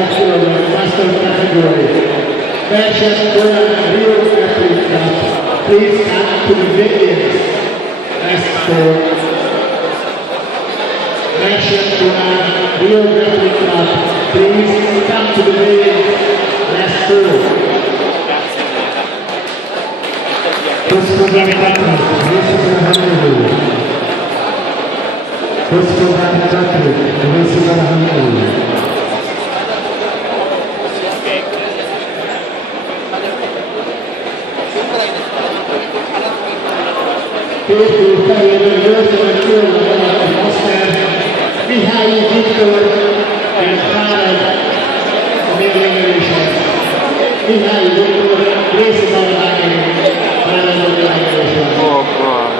Master category. Fashion Rio Grappling Cup. Please come to the venue. Next for Fashion Rio Grappling Cup. Please come to the venue. Next for Gospodarz Patryk, Wysoka Handlowy. Mihai Victor and Karen Milingration. Mihai Victor, Grace Balagin, Karen Milingration. Oh, God.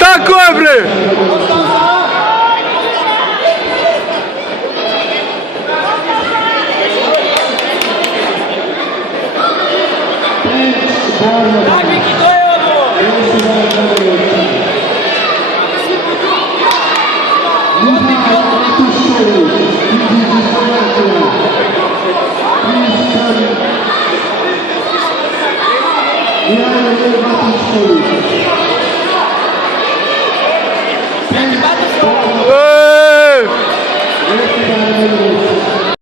Tak, dobry! Tak, Miki, to je ono! Hey!